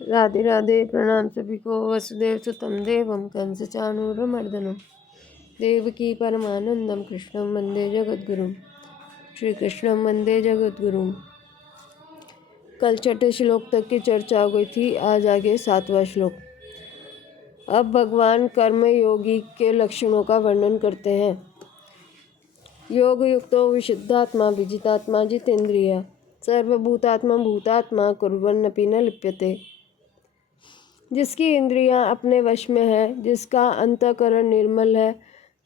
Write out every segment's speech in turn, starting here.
राधे राधे। प्रणाम सभी को। वसुदेव सुतं देवं कंसचाणूरमर्दनं देवकी परमानंदं कृष्णं वंदे जगद्गुरुं। श्री कृष्णं वंदे जगद्गुरुं। कल छठे श्लोक तक की चर्चा हो गई थी। आज आगे 7वां श्लोक। अब भगवान कर्म योगी के लक्षणों का वर्णन करते हैं। योग युक्तो विशुद्धात्मा विजितात्मा जितेंद्रिय सर्वभूतात्मा भूतात्मा कुर्वन्नपि न लिप्यते। जिसकी इंद्रियां अपने वश में है, जिसका अंतःकरण निर्मल है,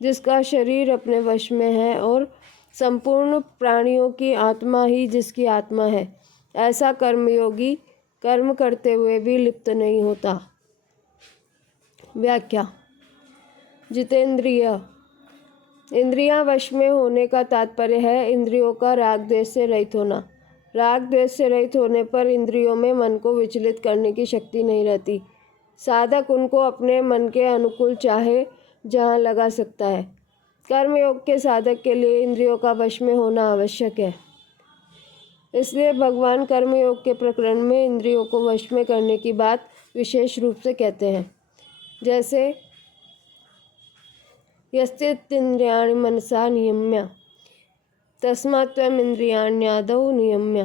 जिसका शरीर अपने वश में है और संपूर्ण प्राणियों की आत्मा ही जिसकी आत्मा है, ऐसा कर्मयोगी कर्म करते हुए भी लिप्त नहीं होता। व्याख्या। जितेंद्रिय इंद्रियां वश में होने का तात्पर्य है इंद्रियों का राग द्वेष से रहित होना। राग द्वेष से रहित होने पर इंद्रियों में मन को विचलित करने की शक्ति नहीं रहती। साधक उनको अपने मन के अनुकूल चाहे जहाँ लगा सकता है। कर्मयोग के साधक के लिए इंद्रियों का वश में होना आवश्यक है। इसलिए भगवान कर्मयोग के प्रकरण में इंद्रियों को वश में करने की बात विशेष रूप से कहते हैं। जैसे यस्तेन्द्रियाणि मनसा नियम्य तस्मात् त्वम् इंद्रियाण्यादौ नियम्य।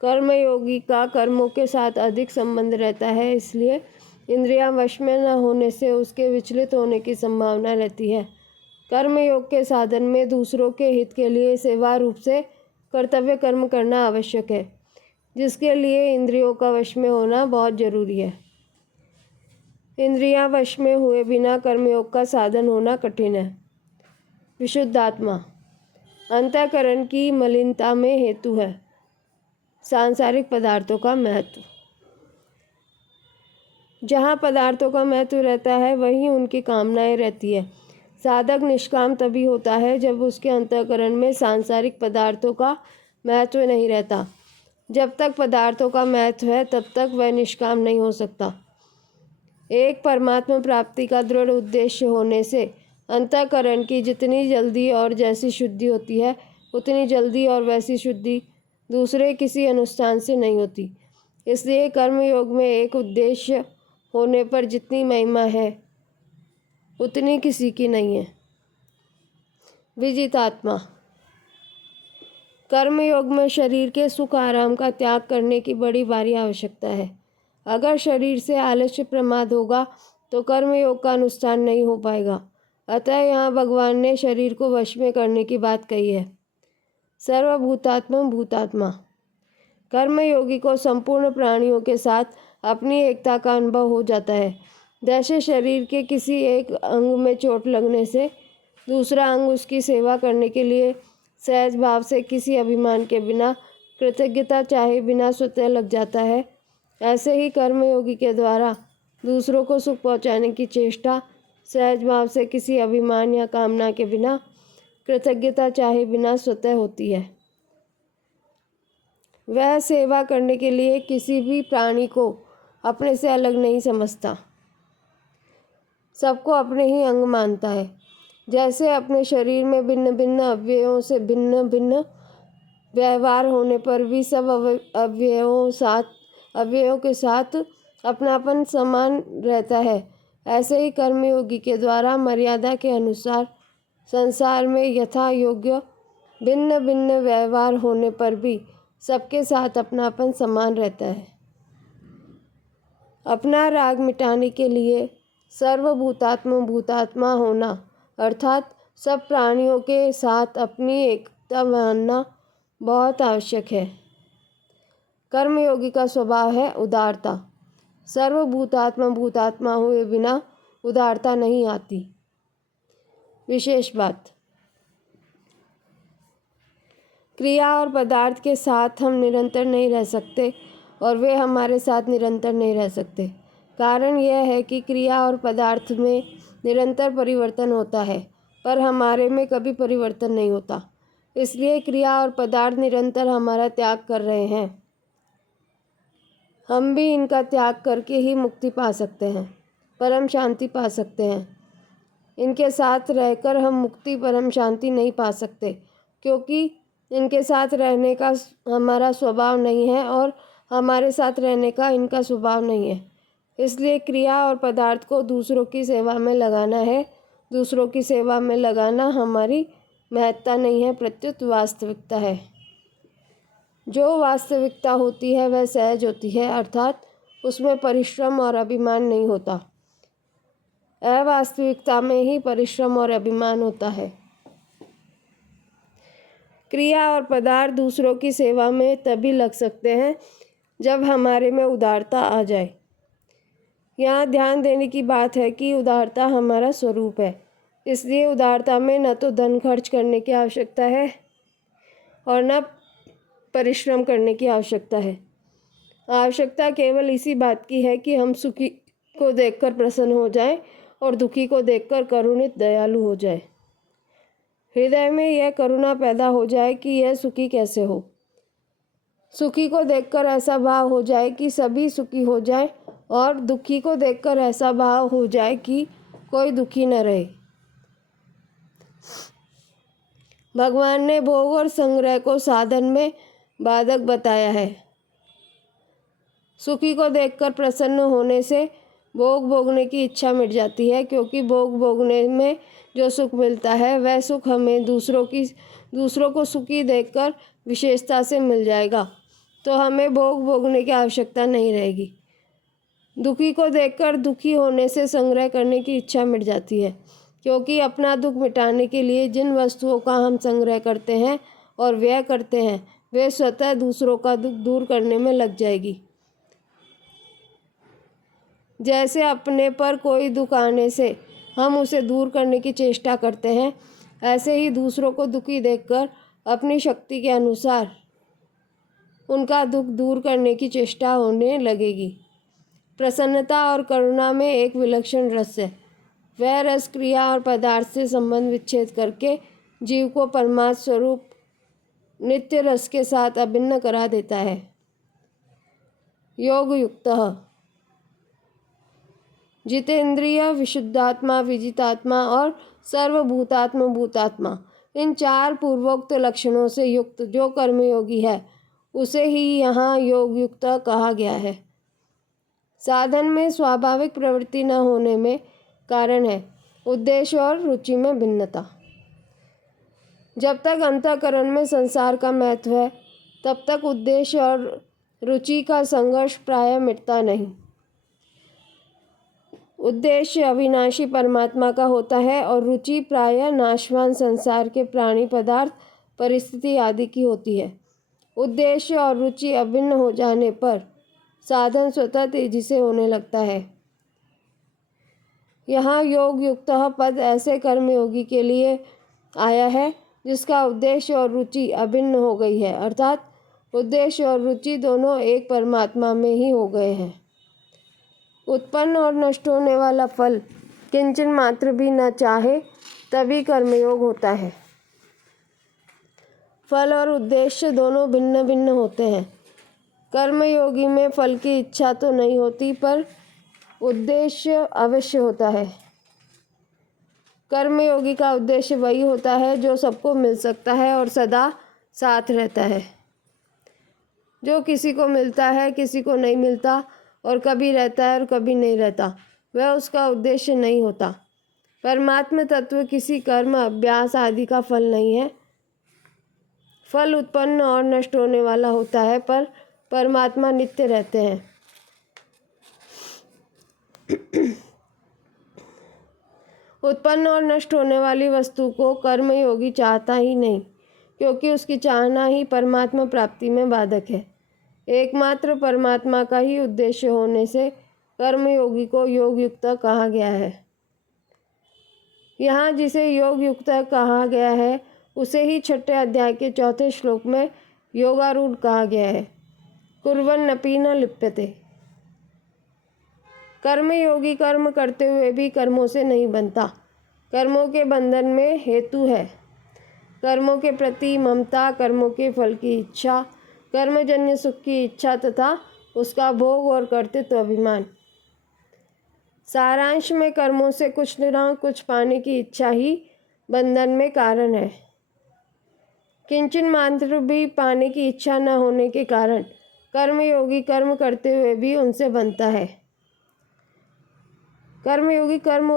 कर्मयोगी का कर्मों के साथ अधिक संबंध रहता है, इसलिए इंद्रियां वश में न होने से उसके विचलित होने की संभावना रहती है। कर्मयोग के साधन में दूसरों के हित के लिए सेवा रूप से कर्तव्य कर्म करना आवश्यक है, जिसके लिए इंद्रियों का वश में होना बहुत जरूरी है। इंद्रियां वश में हुए बिना कर्मयोग का साधन होना कठिन है। विशुद्धात्मा अंतःकरण की मलिनता में हेतु है। सांसारिक पदार्थों का महत्व। जहाँ पदार्थों का महत्व रहता है वहीं उनकी कामनाएं रहती है। साधक निष्काम तभी होता है जब उसके अंतःकरण में सांसारिक पदार्थों का महत्व नहीं रहता। जब तक पदार्थों का महत्व है तब तक वह निष्काम नहीं हो सकता। एक परमात्मा प्राप्ति का दृढ़ उद्देश्य होने से अंतःकरण की जितनी जल्दी और जैसी शुद्धि होती है, उतनी जल्दी और वैसी शुद्धि दूसरे किसी अनुष्ठान से नहीं होती। इसलिए कर्मयोग में एक उद्देश्य होने पर जितनी महिमा है उतनी किसी की नहीं है। विजितात्मा कर्मयोग में शरीर के सुख आराम का त्याग करने की बड़ी भारी आवश्यकता है। अगर शरीर से आलस्य प्रमाद होगा तो कर्मयोग का अनुष्ठान नहीं हो पाएगा। अतः यहाँ भगवान ने शरीर को वश में करने की बात कही है। सर्वभूतात्मा भूतात्मा कर्मयोगी को संपूर्ण प्राणियों के साथ अपनी एकता का अनुभव हो जाता है। जैसे शरीर के किसी एक अंग में चोट लगने से दूसरा अंग उसकी सेवा करने के लिए सहज भाव से किसी अभिमान के बिना, कृतज्ञता चाहे बिना स्वतः लग जाता है, ऐसे ही कर्मयोगी के द्वारा दूसरों को सुख पहुँचाने की चेष्टा सहज भाव से किसी अभिमान या कामना के बिना, कृतज्ञता चाहे बिना स्वतः होती है। वह सेवा करने के लिए किसी भी प्राणी को अपने से अलग नहीं समझता, सबको अपने ही अंग मानता है। जैसे अपने शरीर में भिन्न भिन्न अवयवों से भिन्न भिन्न व्यवहार होने पर भी सब अवयवों के साथ अपनापन समान रहता है, ऐसे ही कर्मयोगी के द्वारा मर्यादा के अनुसार संसार में यथा योग्य भिन्न भिन्न व्यवहार होने पर भी सबके साथ अपनापन समान रहता है। अपना राग मिटाने के लिए सर्वभूतात्मा भूतात्मा होना अर्थात सब प्राणियों के साथ अपनी एकता मानना बहुत आवश्यक है। कर्मयोगी का स्वभाव है उदारता। सर्वभूतात्मा भूतात्मा हुए बिना उदारता नहीं आती। विशेष बात। क्रिया और पदार्थ के साथ हम निरंतर नहीं रह सकते और वे हमारे साथ निरंतर नहीं रह सकते। कारण यह है कि क्रिया और पदार्थ में निरंतर परिवर्तन होता है, पर हमारे में कभी परिवर्तन नहीं होता। इसलिए क्रिया और पदार्थ निरंतर हमारा त्याग कर रहे हैं। हम भी इनका त्याग करके ही मुक्ति पा सकते हैं, परम शांति पा सकते हैं। इनके साथ रहकर हम मुक्ति परम शांति नहीं पा सकते, क्योंकि इनके साथ रहने का हमारा स्वभाव नहीं है और हमारे साथ रहने का इनका स्वभाव नहीं है। इसलिए क्रिया और पदार्थ को दूसरों की सेवा में लगाना है। दूसरों की सेवा में लगाना हमारी महत्ता नहीं है, प्रत्युत वास्तविकता है। जो वास्तविकता होती है वह सहज होती है, अर्थात उसमें परिश्रम और अभिमान नहीं होता। अवास्तविकता में ही परिश्रम और अभिमान होता है। क्रिया और पदार्थ दूसरों की सेवा में तभी लग सकते हैं जब हमारे में उदारता आ जाए। यहाँ ध्यान देने की बात है कि उदारता हमारा स्वरूप है। इसलिए उदारता में न तो धन खर्च करने की आवश्यकता है और न परिश्रम करने की आवश्यकता है। आवश्यकता केवल इसी बात की है कि हम सुखी को देखकर प्रसन्न हो जाएं और दुखी को देखकर करुणित दयालु हो जाए। हृदय में यह करुणा पैदा हो जाए कि यह सुखी कैसे हो। सुखी को देखकर ऐसा भाव हो जाए कि सभी सुखी हो जाए और दुखी को देखकर ऐसा भाव हो जाए कि कोई दुखी न रहे। भगवान ने भोग और संग्रह को साधन में बाधक बताया है। सुखी को देखकर प्रसन्न होने से भोग भोगने की इच्छा मिट जाती है, क्योंकि भोग भोगने में जो सुख मिलता है वह सुख हमें दूसरों को सुखी देखकर विशेषता से मिल जाएगा, तो हमें भोग भोगने की आवश्यकता नहीं रहेगी। दुखी को देखकर दुखी होने से संग्रह करने की इच्छा मिट जाती है, क्योंकि अपना दुख मिटाने के लिए जिन वस्तुओं का हम संग्रह करते हैं और व्यय करते हैं वे स्वतः दूसरों का दुख दूर करने में लग जाएगी। जैसे अपने पर कोई दुख आने से हम उसे दूर करने की चेष्टा करते हैं, ऐसे ही दूसरों को दुखी देखकर अपनी शक्ति के अनुसार उनका दुख दूर करने की चेष्टा होने लगेगी। प्रसन्नता और करुणा में एक विलक्षण रस है। वह रस क्रिया और पदार्थ से संबंध विच्छेद करके जीव को परमात्म स्वरूप नित्य रस के साथ अभिन्न करा देता है। योग युक्त जितेंद्रिय, विशुद्धात्मा, विजितात्मा और सर्वभूतात्म भूतात्मा, इन चार पूर्वोक्त लक्षणों से युक्त जो कर्मयोगी है उसे ही यहाँ योग युक्त कहा गया है। साधन में स्वाभाविक प्रवृत्ति न होने में कारण है उद्देश्य और रुचि में भिन्नता। जब तक अंतःकरण में संसार का महत्व है तब तक उद्देश्य और रुचि का संघर्ष प्रायः मिटता नहीं। उद्देश्य अविनाशी परमात्मा का होता है और रुचि प्रायः नाशवान संसार के प्राणी, पदार्थ, परिस्थिति आदि की होती है। उद्देश्य और रुचि अभिन्न हो जाने पर साधन स्वतः तेजी से होने लगता है। यहाँ योग युक्त पद ऐसे कर्मयोगी के लिए आया है जिसका उद्देश्य और रुचि अभिन्न हो गई है, अर्थात उद्देश्य और रुचि दोनों एक परमात्मा में ही हो गए हैं। उत्पन्न और नष्ट होने वाला फल किंचन मात्र भी न चाहे तभी कर्मयोग होता है। फल और उद्देश्य दोनों भिन्न भिन्न होते हैं। कर्मयोगी में फल की इच्छा तो नहीं होती पर उद्देश्य अवश्य होता है। कर्मयोगी का उद्देश्य वही होता है जो सबको मिल सकता है और सदा साथ रहता है। जो किसी को मिलता है, किसी को नहीं मिलता और कभी रहता है और कभी नहीं रहता, वह उसका उद्देश्य नहीं होता। परमात्म तत्व किसी कर्म, अभ्यास आदि का फल नहीं है। फल उत्पन्न और नष्ट होने वाला होता है पर परमात्मा नित्य रहते हैं। उत्पन्न और नष्ट होने वाली वस्तु को कर्मयोगी चाहता ही नहीं, क्योंकि उसकी चाहना ही परमात्मा प्राप्ति में बाधक है। एकमात्र परमात्मा का ही उद्देश्य होने से कर्मयोगी को योग युक्त कहा गया है। यहाँ जिसे योग युक्त कहा गया है उसे ही छठे अध्याय के चौथे श्लोक में योगारूढ़ कहा गया है। कुर्वन्नपि न लिप्यते। कर्मयोगी कर्म करते हुए भी कर्मों से नहीं बनता। कर्मों के बंधन में हेतु है कर्मों के प्रति ममता, कर्मों के फल की इच्छा, कर्मजन्य सुख की इच्छा तथा उसका भोग और कर्तृत्व अभिमान। सारांश में कर्मों से कुछ न कुछ पाने की इच्छा ही बंधन में कारण है। किंचन मात्र भी पाने की इच्छा न होने के कारण कर्मयोगी कर्म करते हुए भी उनसे बनता है। कर्मयोगी कर्म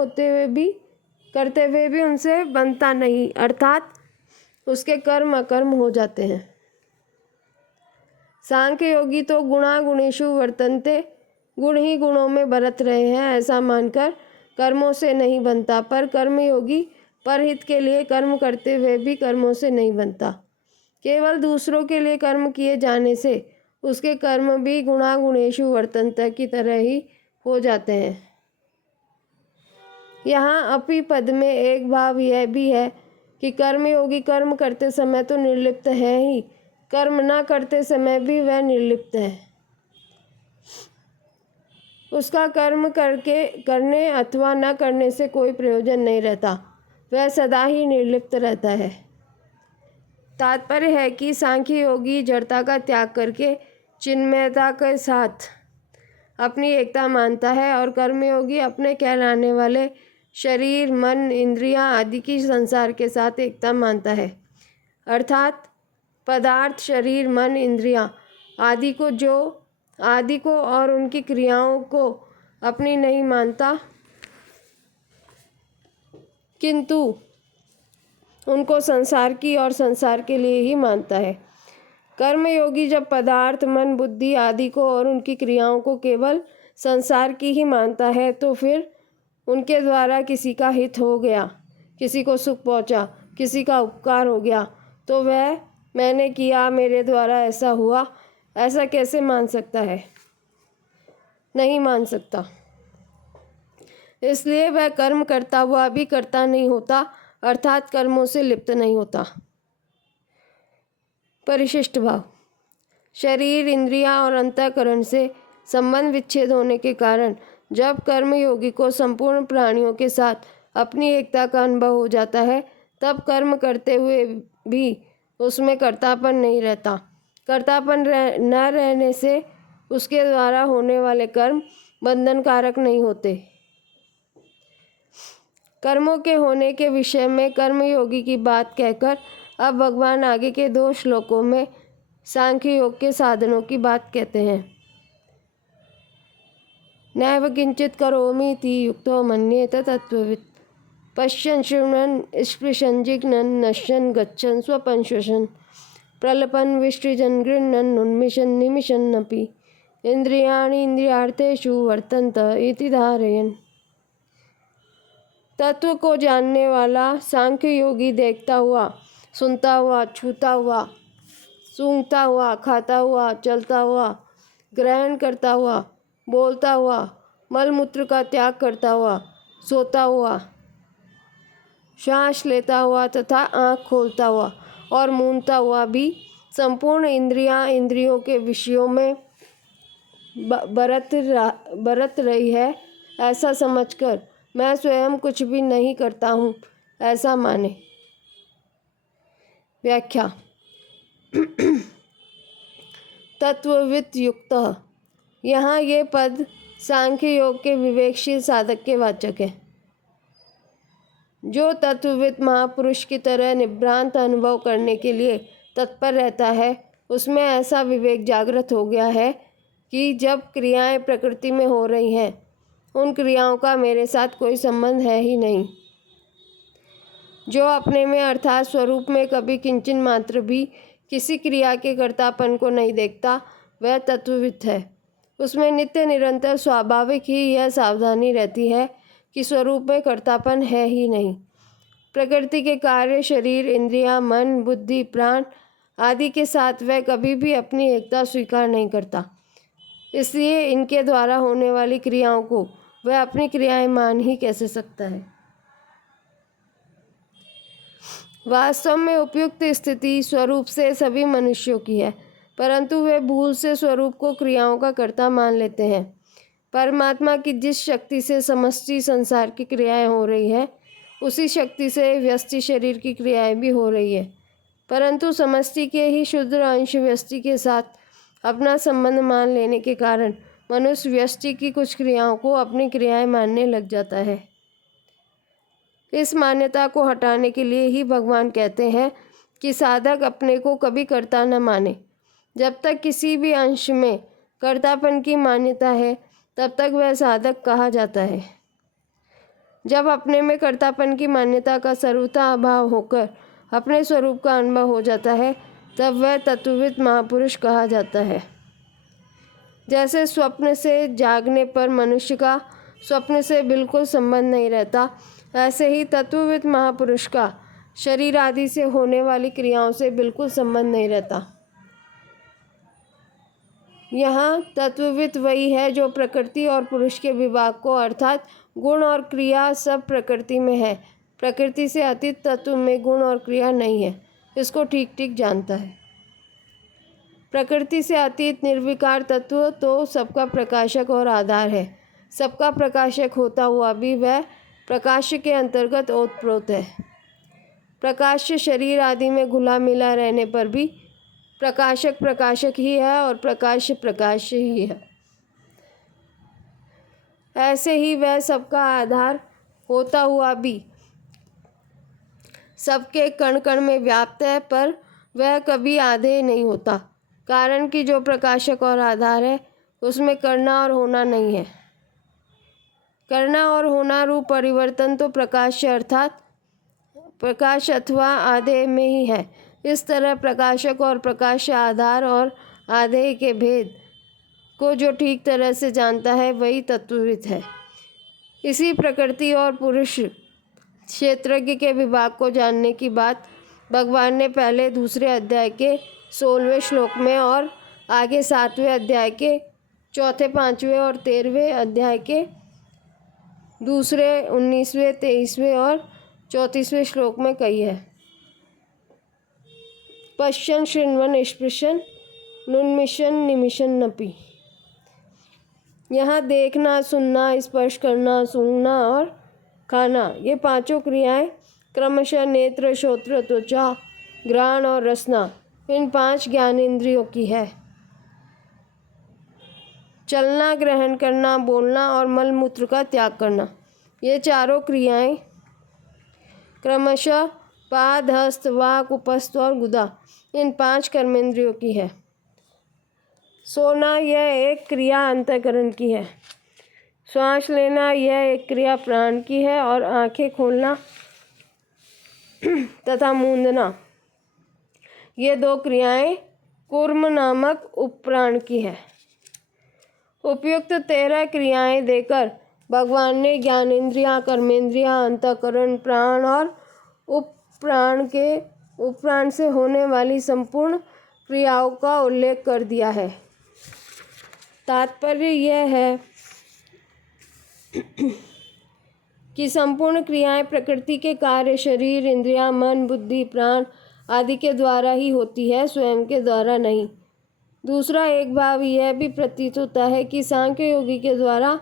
करते हुए भी उनसे बनता नहीं, अर्थात उसके कर्म अकर्म हो जाते हैं। सांख्य योगी तो गुणा गुणेषु वर्तन्ते, गुण ही गुणों में बरत रहे हैं ऐसा मानकर कर्मों से नहीं बनता, पर कर्मयोगी परहित के लिए कर्म करते हुए भी कर्मों से नहीं बनता। केवल दूसरों के लिए कर्म किए जाने से उसके कर्म भी गुणा गुणेषु वर्तन्ते की तरह ही हो जाते हैं। यहाँ अपि पद में एक भाव यह भी है कि कर्मयोगी कर्म करते समय तो निर्लिप्त है ही, कर्म न करते समय भी वह निर्लिप्त है। उसका कर्म करने अथवा न करने से कोई प्रयोजन नहीं रहता, वह सदा ही निर्लिप्त रहता है। तात्पर्य है कि सांख्य योगी जड़ता का त्याग करके चिन्मयता के साथ अपनी एकता मानता है और कर्मयोगी अपने कहलाने वाले शरीर, मन, इंद्रियां आदि की संसार के साथ एकता मानता है। अर्थात पदार्थ, शरीर, मन, इंद्रियां आदि को और उनकी क्रियाओं को अपनी नहीं मानता, किंतु उनको संसार की और संसार के लिए ही मानता है। कर्मयोगी जब पदार्थ, मन, बुद्धि आदि को और उनकी क्रियाओं को केवल संसार की ही मानता है तो फिर उनके द्वारा किसी का हित हो गया, किसी को सुख पहुंचा, किसी का उपकार हो गया तो वह मैंने किया, मेरे द्वारा ऐसा हुआ, ऐसा कैसे मान सकता है? नहीं मान सकता। इसलिए वह कर्म करता हुआ भी कर्ता नहीं होता, अर्थात कर्मों से लिप्त नहीं होता। परिशिष्ट भाव। शरीर, इंद्रियां और अंतःकरण से संबंध विच्छेद होने के कारण जब कर्मयोगी को संपूर्ण प्राणियों के साथ अपनी एकता का अनुभव हो जाता है तब कर्म करते हुए भी उसमें कर्तापन नहीं रहता। कर्तापन न रहने से उसके द्वारा होने वाले कर्म बंधनकारक नहीं होते। कर्मों के होने के विषय में कर्मयोगी की बात कहकर अब भगवान आगे के 2 श्लोकों में सांख्य योग के साधनों की बात कहते हैं। नैव किंचित करोमीति युक्तो मन्येत तत्त्ववित्, पश्यन् शृण्वन् स्पृशन् जिघ्नन् नश्यन् गच्छन् स्वपन् श्वसन्, प्रलपन् विसृजन् गृह्णन् उन्मिषन् निमिषन्नपि इंद्रियाणि इंद्रियार्थेषु वर्तन्त इति धारयन्। तत्व को जानने वाला सांख्य योगी देखता हुआ, सुनता हुआ, छूता हुआ, सूंघता हुआ, खाता हुआ, चलता हुआ, ग्रहण करता हुआ, बोलता हुआ, मलमूत्र का त्याग करता हुआ, सोता हुआ, श्वास लेता हुआ तथा आँख खोलता हुआ और मूंदता हुआ भी संपूर्ण इंद्रियों के विषयों में बरत रही है ऐसा समझकर मैं स्वयं कुछ भी नहीं करता हूँ ऐसा माने। व्याख्या। तत्ववित् युक्तः, यहाँ ये पद सांख्य योग के विवेकशील साधक के वाचक है। जो तत्ववित् महापुरुष की तरह निभ्रांत अनुभव करने के लिए तत्पर रहता है उसमें ऐसा विवेक जागृत हो गया है कि जब क्रियाएं प्रकृति में हो रही हैं उन क्रियाओं का मेरे साथ कोई संबंध है ही नहीं। जो अपने में अर्थात स्वरूप में कभी किंचन मात्र भी किसी क्रिया के कर्तापन को नहीं देखता वह तत्ववित् है। उसमें नित्य निरंतर स्वाभाविक ही यह सावधानी रहती है कि स्वरूप में कर्तापन है ही नहीं। प्रकृति के कार्य, शरीर, इंद्रियां, मन, बुद्धि, प्राण आदि के साथ वह कभी भी अपनी एकता स्वीकार नहीं करता, इसलिए इनके द्वारा होने वाली क्रियाओं को वह अपनी क्रियाएं मान ही कैसे सकता है। वास्तव में उपयुक्त स्थिति स्वरूप से सभी मनुष्यों की है, परंतु वे भूल से स्वरूप को क्रियाओं का कर्ता मान लेते हैं। परमात्मा की जिस शक्ति से समष्टि संसार की क्रियाएं हो रही है उसी शक्ति से व्यष्टि शरीर की क्रियाएं भी हो रही है, परंतु समष्टि के ही क्षुद्र अंश व्यष्टि के साथ अपना संबंध मान लेने के कारण मनुष्य व्यष्टि की कुछ क्रियाओं को अपनी क्रियाएं मानने लग जाता है। इस मान्यता को हटाने के लिए ही भगवान कहते हैं कि साधक अपने को कभी कर्ता न माने। जब तक किसी भी अंश में कर्तापन की मान्यता है तब तक वह साधक कहा जाता है। जब अपने में कर्तापन की मान्यता का सर्वथा अभाव होकर अपने स्वरूप का अनुभव हो जाता है तब वह तत्वविद महापुरुष कहा जाता है। जैसे स्वप्न से जागने पर मनुष्य का स्वप्न से बिल्कुल संबंध नहीं रहता, ऐसे ही तत्वविद महापुरुष का शरीर आदि से होने वाली क्रियाओं से बिल्कुल संबंध नहीं रहता। यहाँ तत्वविद वही है जो प्रकृति और पुरुष के विभाग को अर्थात गुण और क्रिया सब प्रकृति में है, प्रकृति से अतीत तत्व में गुण और क्रिया नहीं है, इसको ठीक ठीक जानता है। प्रकृति से अतीत निर्विकार तत्व तो सबका प्रकाशक और आधार है। सबका प्रकाशक होता हुआ भी वह प्रकाश के अंतर्गत ओतप्रोत है। प्रकाश शरीर आदि में घुला मिला रहने पर भी प्रकाशक प्रकाशक ही है और प्रकाश प्रकाश ही है। ऐसे ही वह सबका आधार होता हुआ भी सबके कण कण में व्याप्त है, पर वह कभी आधे नहीं होता, कारण कि जो प्रकाशक और आधार है उसमें करना और होना नहीं है। करना और होना रूप परिवर्तन तो प्रकाश अर्थात प्रकाश अथवा आधे में ही है। इस तरह प्रकाशक और प्रकाश आधार और आधे के भेद को जो ठीक तरह से जानता है वही तत्वविद है। इसी प्रकृति और पुरुष क्षेत्रज्ञ के विभाग को जानने की बात भगवान ने पहले दूसरे अध्याय के 16वें श्लोक में और आगे 7वें अध्याय के चौथे, 5वें और 13वें अध्याय के दूसरे, 19वें, 23वें और 34वें श्लोक में कही है। पश्यन् शृण्वन् स्पृशन् नुन्मिषन् निमिषन्नपि। यहाँ देखना, सुनना, स्पर्श करना, सूंघना और खाना, ये पांचों क्रियाएं क्रमशः नेत्र, श्रोत्र, त्वचा, घ्राण और रसना, इन 5 ज्ञानेंद्रियों की है। चलना, ग्रहण करना, बोलना और मलमूत्र का त्याग करना, ये चारों क्रियाएं क्रमशः पाद, हस्त, वाक, उपस्थ और गुदा, इन 5 कर्मेंद्रियों की है। सोना यह एक क्रिया अंतःकरण की है। श्वास लेना यह एक क्रिया प्राण की है और आंखें खोलना तथा मूंदना ये 2 क्रियाएं कूर्म नामक उपप्राण की है। उपयुक्त 13 क्रियाएं देकर भगवान ने ज्ञानेंद्रियां, कर्मेंद्रियां, अंतःकरण, प्राण और उपप्राण से होने वाली संपूर्ण क्रियाओं का उल्लेख कर दिया है। तात्पर्य यह है कि संपूर्ण क्रियाएं प्रकृति के कार्य शरीर, इंद्रियां, मन, बुद्धि, प्राण आदि के द्वारा ही होती है, स्वयं के द्वारा नहीं। दूसरा एक भाव यह भी प्रतीत होता है कि सांख्य योगी के द्वारा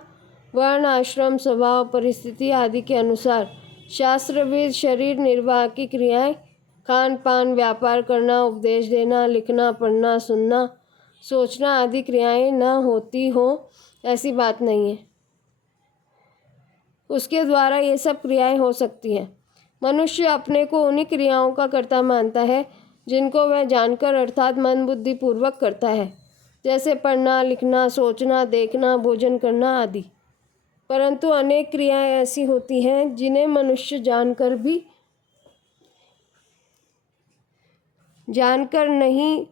वर्ण, आश्रम, स्वभाव, परिस्थिति आदि के अनुसार शास्त्रविद शरीर निर्वाह की क्रियाएं खान पान, व्यापार करना, उपदेश देना, लिखना, पढ़ना, सुनना, सोचना आदि क्रियाएं न होती हो, ऐसी बात नहीं है। उसके द्वारा ये सब क्रियाएं हो सकती हैं। मनुष्य अपने को उन्हीं क्रियाओं का कर्ता मानता है जिनको वह जानकर अर्थात मन बुद्धि पूर्वक करता है, जैसे पढ़ना, लिखना, सोचना, देखना, भोजन करना आदि। परंतु अनेक क्रियाएं ऐसी होती हैं जिन्हें मनुष्य जानकर नहीं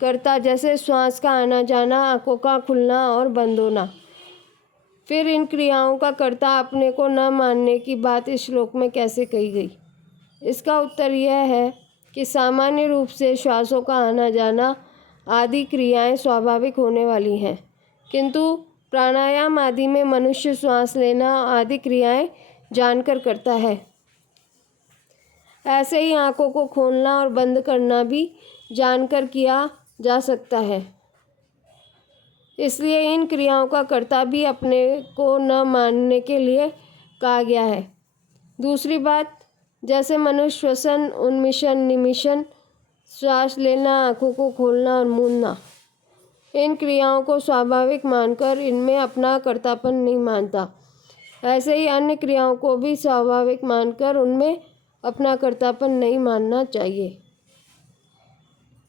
करता, जैसे श्वास का आना जाना, आंखों का खुलना और बंद होना। फिर इन क्रियाओं का कर्ता अपने को न मानने की बात इस श्लोक में कैसे कही गई? इसका उत्तर यह है कि सामान्य रूप से श्वासों का आना जाना आदि क्रियाएं स्वाभाविक होने वाली हैं, किंतु प्राणायाम आदि में मनुष्य श्वास लेना आदि क्रियाएं जानकर करता है। ऐसे ही आंखों को खोलना और बंद करना भी जानकर किया जा सकता है। इसलिए इन क्रियाओं का कर्ता भी अपने को न मानने के लिए कहा गया है। दूसरी बात, जैसे मनुष्य श्वसन, उन्मिषण, निमिषण, श्वास लेना, आंखों को खोलना और मूंदना, इन क्रियाओं को स्वाभाविक मानकर इनमें अपना कर्तापन नहीं मानता, ऐसे ही अन्य क्रियाओं को भी स्वाभाविक मानकर उनमें अपना कर्तापन नहीं मानना चाहिए।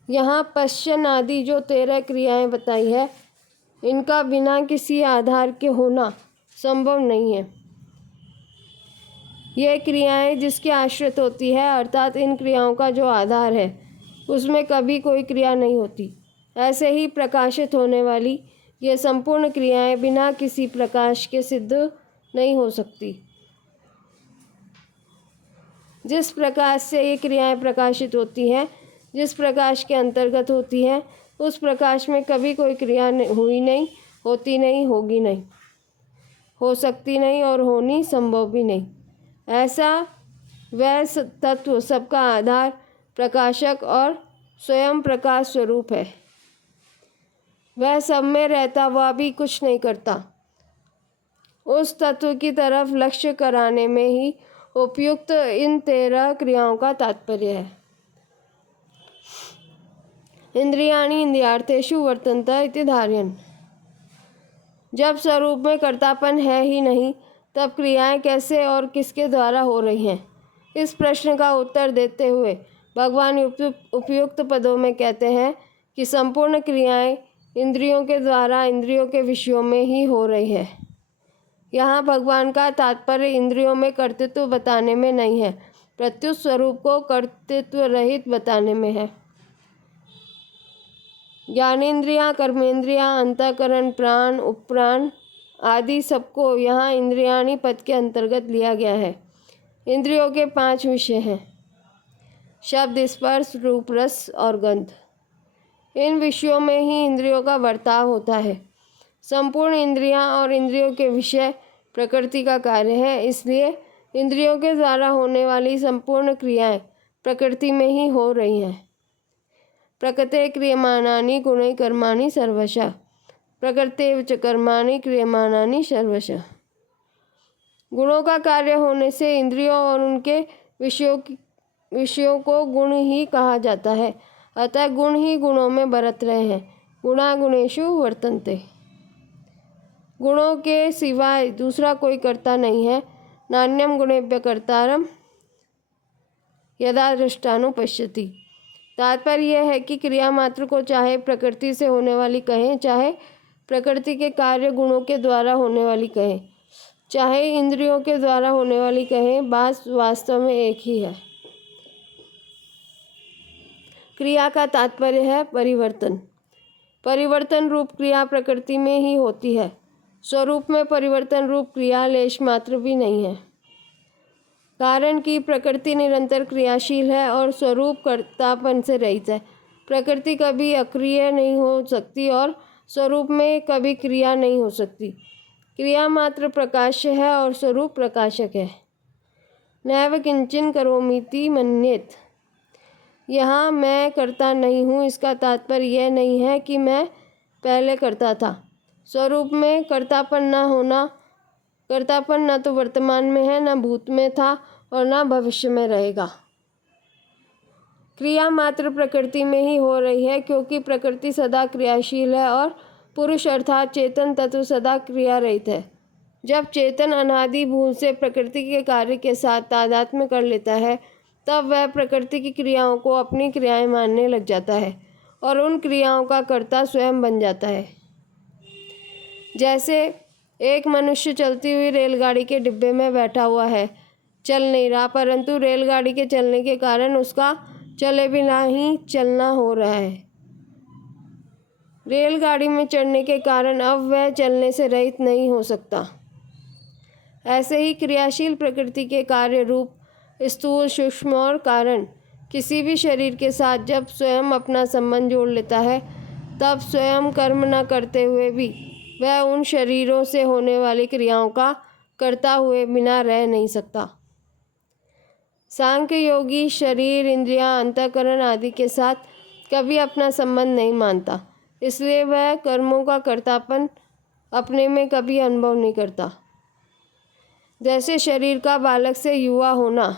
यहाँ पश्चन आदि जो 13 क्रियाएं बताई है, इनका बिना किसी आधार के होना संभव नहीं है। ये क्रियाएं जिसके आश्रित होती है, अर्थात इन क्रियाओं का जो आधार है, उसमें कभी कोई क्रिया नहीं होती। ऐसे ही प्रकाशित होने वाली ये संपूर्ण क्रियाएं बिना किसी प्रकाश के सिद्ध नहीं हो सकती। जिस प्रकाश से ये क्रियाएं प्रकाशित होती हैं, जिस प्रकाश के अंतर्गत होती हैं, उस प्रकाश में कभी कोई क्रिया हुई नहीं, होती नहीं, होगी नहीं, हो सकती नहीं और होनी संभव भी नहीं। ऐसा वह तत्व सबका आधार, प्रकाशक और स्वयं प्रकाश स्वरूप है। वह सब में रहता हुआ भी कुछ नहीं करता। उस तत्व की तरफ लक्ष्य कराने में ही उपयुक्त इन 13 क्रियाओं का तात्पर्य है। इंद्रियाणि इंद्रियार्थेषु वर्तन्त इति धारयन्। जब स्वरूप में कर्तापन है ही नहीं, तब क्रियाएं कैसे और किसके द्वारा हो रही हैं? इस प्रश्न का उत्तर देते हुए भगवान उपयुक्त पदों में कहते हैं कि संपूर्ण क्रियाएं इंद्रियों के द्वारा इंद्रियों के विषयों में ही हो रही है। यहाँ भगवान का तात्पर्य इंद्रियों में कर्तृत्व बताने में नहीं है, प्रत्युत स्वरूप को कर्तृत्व रहित बताने में है। ज्ञानेन्द्रियाँ, कर्मेंद्रियाँ, अंतःकरण, प्राण, उपप्राण आदि सबको यहाँ इंद्रियाणी पद के अंतर्गत लिया गया है। इंद्रियों के 5 विषय हैं: शब्द, स्पर्श, रूप, रस और गंध। इन विषयों में ही इंद्रियों का बर्ताव होता है। संपूर्ण इंद्रियां और इंद्रियों के विषय प्रकृति का कार्य है, इसलिए इंद्रियों के द्वारा होने वाली संपूर्ण क्रियाएं प्रकृति में ही हो रही हैं। प्रकृते क्रियमाणानि गुणैः कर्माणि सर्वशः, प्रकृतेव च कर्माणि क्रियमाणानि सर्वशः। गुणों का कार्य होने से इंद्रियों और उनके विषयों को गुण ही कहा जाता है, अतः गुण ही गुणों में बरत रहे हैं। गुणा गुणेषु वर्तन्ते। गुणों के सिवाय दूसरा कोई कर्ता नहीं है। नान्यम गुणेभ्यः कर्तारम् यदा दृष्टानुपश्यति। तात्पर्य यह है कि क्रिया मात्र को चाहे प्रकृति से होने वाली कहें, चाहे प्रकृति के कार्य गुणों के द्वारा होने वाली कहें, चाहे इंद्रियों के द्वारा होने वाली कहें, बात वास्तव में एक ही है। क्रिया का तात्पर्य है परिवर्तन। परिवर्तन रूप क्रिया प्रकृति में ही होती है। स्वरूप में परिवर्तन रूप क्रिया लेश मात्र भी नहीं है। कारण कि प्रकृति निरंतर क्रियाशील है और स्वरूप कर्तापन से रहित है। प्रकृति कभी अक्रिय नहीं हो सकती और स्वरूप में कभी क्रिया नहीं हो सकती। क्रिया मात्र प्रकाश्य है और स्वरूप प्रकाशक है। नैव किंचन करोमीति मन्येत। यहाँ मैं करता नहीं हूँ, इसका तात्पर्य यह नहीं है कि मैं पहले करता था। स्वरूप में कर्तापन न होना, कर्तापन न तो वर्तमान में है, न भूत में था और न भविष्य में रहेगा। क्रिया मात्र प्रकृति में ही हो रही है, क्योंकि प्रकृति सदा क्रियाशील है और पुरुष अर्थात चेतन तत्व सदा क्रिया रहित है। जब चेतन अनादि भूल से प्रकृति के कार्य के साथ तादात्म्य कर लेता है, तब वह प्रकृति की क्रियाओं को अपनी क्रियाएं मानने लग जाता है और उन क्रियाओं का कर्ता स्वयं बन जाता है। जैसे एक मनुष्य चलती हुई रेलगाड़ी के डिब्बे में बैठा हुआ है, चल नहीं रहा, परंतु रेलगाड़ी के चलने के कारण उसका चले बिना ही चलना हो रहा है। रेलगाड़ी में चढ़ने के कारण अब वह चलने से रहित नहीं हो सकता। ऐसे ही क्रियाशील प्रकृति के कार्य रूप स्थूल, सूक्ष्म और कारण किसी भी शरीर के साथ जब स्वयं अपना संबंध जोड़ लेता है, तब स्वयं कर्म न करते हुए भी वह उन शरीरों से होने वाली क्रियाओं का करता हुए बिना रह नहीं सकता। सांख्य योगी शरीर, इंद्रियां, अंतःकरण आदि के साथ कभी अपना संबंध नहीं मानता, इसलिए वह कर्मों का कर्तापन अपने में कभी अनुभव नहीं करता। जैसे शरीर का बालक से युवा होना,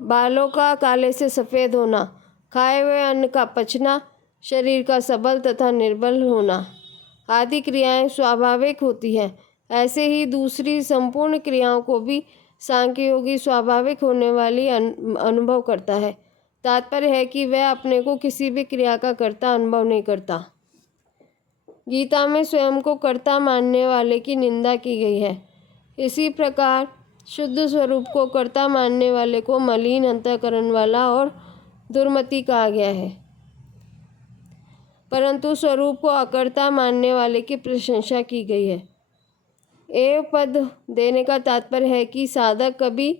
बालों का काले से सफ़ेद होना, खाए हुए अन्न का पचना, शरीर का सबल तथा निर्बल होना आदि क्रियाएं स्वाभाविक होती हैं, ऐसे ही दूसरी संपूर्ण क्रियाओं को भी सांख्य योगी स्वाभाविक होने वाली अनुभव करता है, तात्पर्य है कि वह अपने को किसी भी क्रिया का कर्ता अनुभव नहीं करता। गीता में स्वयं को कर्ता मानने वाले की निंदा की गई है। इसी प्रकार शुद्ध स्वरूप को कर्ता मानने वाले को मलिन अंतःकरण वाला और दुर्मति कहा गया है, परंतु स्वरूप को अकर्ता मानने वाले की प्रशंसा की गई है। एव पद देने का तात्पर्य है कि साधक कभी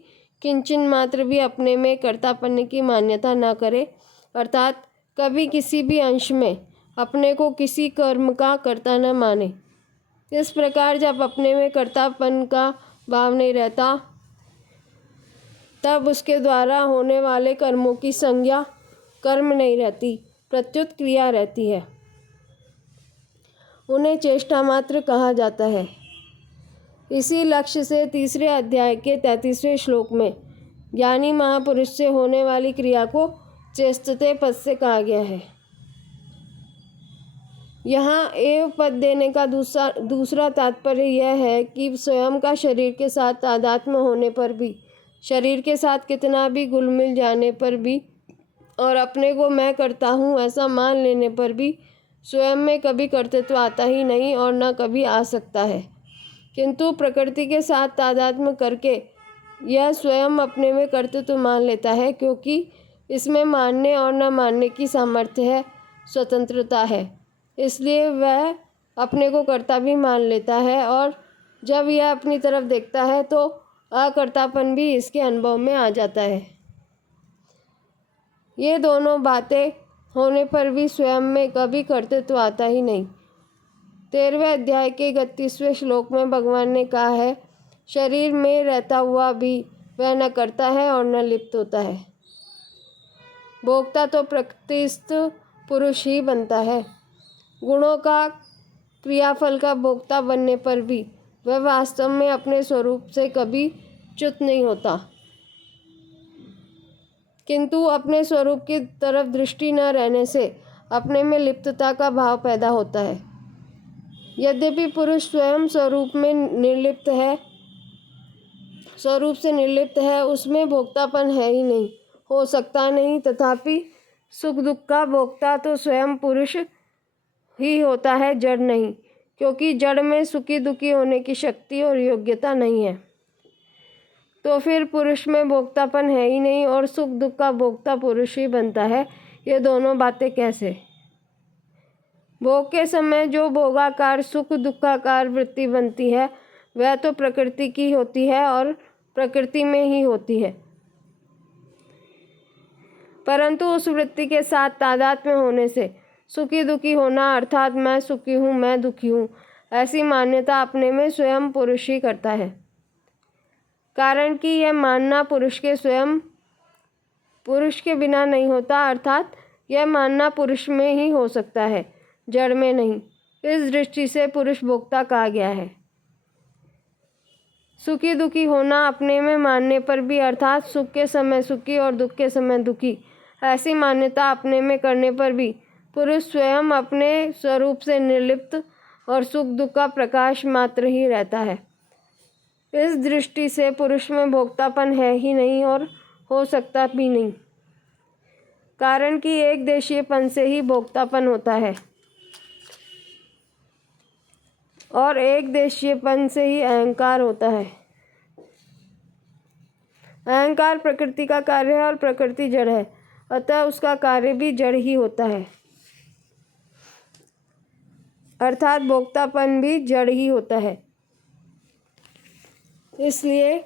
किंचन मात्र भी अपने में कर्तापन की मान्यता न करे, अर्थात कभी किसी भी अंश में अपने को किसी कर्म का कर्ता न माने। इस प्रकार जब अपने में कर्तापन का भाव नहीं रहता, तब उसके द्वारा होने वाले कर्मों की संज्ञा कर्म नहीं रहती, प्रत्युत क्रिया रहती है। उन्हें चेष्टा मात्र कहा जाता है। इसी लक्ष्य से तीसरे अध्याय के 33वें श्लोक में ज्ञानी महापुरुष से होने वाली क्रिया को चेष्टते पद से कहा गया है। यहाँ एव पद देने का दूसरा तात्पर्य यह है कि स्वयं का शरीर के साथ तादात्म्य होने पर भी, शरीर के साथ कितना भी घुल मिल जाने पर भी और अपने को मैं करता हूँ ऐसा मान लेने पर भी स्वयं में कभी कर्तृत्व आता ही नहीं और न कभी आ सकता है। किंतु प्रकृति के साथ तादात्म्य करके यह स्वयं अपने में कर्तृत्व मान लेता है, क्योंकि इसमें मानने और न मानने की सामर्थ्य है, स्वतंत्रता है। इसलिए वह अपने को कर्ता भी मान लेता है और जब यह अपनी तरफ देखता है तो अकर्तापन भी इसके अनुभव में आ जाता है। ये दोनों बातें होने पर भी स्वयं में कभी कर्तृत्व आता ही नहीं। 13वें अध्याय के 31वें श्लोक में भगवान ने कहा है, शरीर में रहता हुआ भी वह न करता है और न लिप्त होता है। भोक्ता तो प्रकृतिस्थ पुरुष ही बनता है। गुणों का क्रियाफल का भोक्ता बनने पर भी वह वास्तव में अपने स्वरूप से कभी च्युत नहीं होता, किंतु अपने स्वरूप की तरफ दृष्टि न रहने से अपने में लिप्तता का भाव पैदा होता है। यद्यपि पुरुष स्वयं स्वरूप से निर्लिप्त है, उसमें भोक्तापन है ही नहीं, हो सकता नहीं, तथापि सुख दुख का भोक्ता तो स्वयं पुरुष ही होता है, जड़ नहीं, क्योंकि जड़ में सुखी दुखी होने की शक्ति और योग्यता नहीं है। तो फिर पुरुष में भोक्तापन है ही नहीं और सुख दुख का भोक्ता पुरुष ही बनता है। ये दोनों बातें कैसे? भोग के समय जो भोगाकार सुख दुखाकार वृत्ति बनती है वह तो प्रकृति की होती है और प्रकृति में ही होती है, परंतु उस वृत्ति के साथ तादात्म्य होने से सुखी दुखी होना, अर्थात मैं सुखी हूँ मैं दुखी हूँ, ऐसी मान्यता अपने में स्वयं पुरुष ही करता है। कारण कि यह मानना पुरुष के बिना नहीं होता, अर्थात यह मानना पुरुष में ही हो सकता है, जड़ में नहीं। इस दृष्टि से पुरुष भोक्ता कहा गया है। सुखी दुखी होना अपने में मानने पर भी, अर्थात सुख के समय सुखी और दुख के समय दुखी, ऐसी मान्यता अपने में करने पर भी पुरुष स्वयं अपने स्वरूप से निर्लिप्त और सुख दुख का प्रकाश मात्र ही रहता है। इस दृष्टि से पुरुष में भोक्तापन है ही नहीं और हो सकता भी नहीं, कारण कि एक देशीयपन से ही भोक्तापन होता है और एक देशीयपन से ही अहंकार होता है। अहंकार प्रकृति का कार्य है और प्रकृति जड़ है, अतः उसका कार्य भी जड़ ही होता है, अर्थात भोक्तापन भी जड़ ही होता है। इसलिए